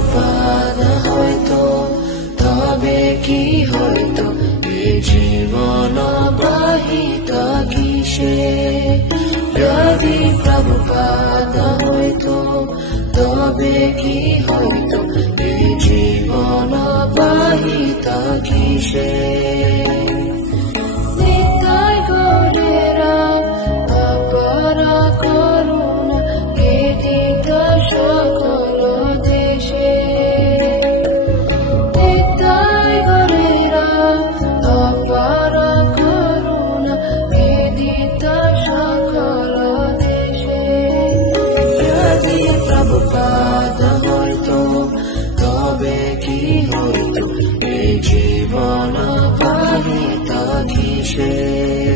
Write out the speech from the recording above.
প্রভুপাদ হয়তো, তবে কি হয়তো এই জীবন বাহিত কিসে? যদি প্রভুপাদ হয়তো, তবে কি হয়তো এই জীবন বাহিত কিসে? নিতাই গৌরেরা অপার করুণা কেদিত সকল দেশে। নিতাই গৌরেরা অপার করুণা কেদিত সকল দেশে। যদি প্রভুপাদ হয়তো, তবে কি হয়তো এই জীবন বাহিত কিসে?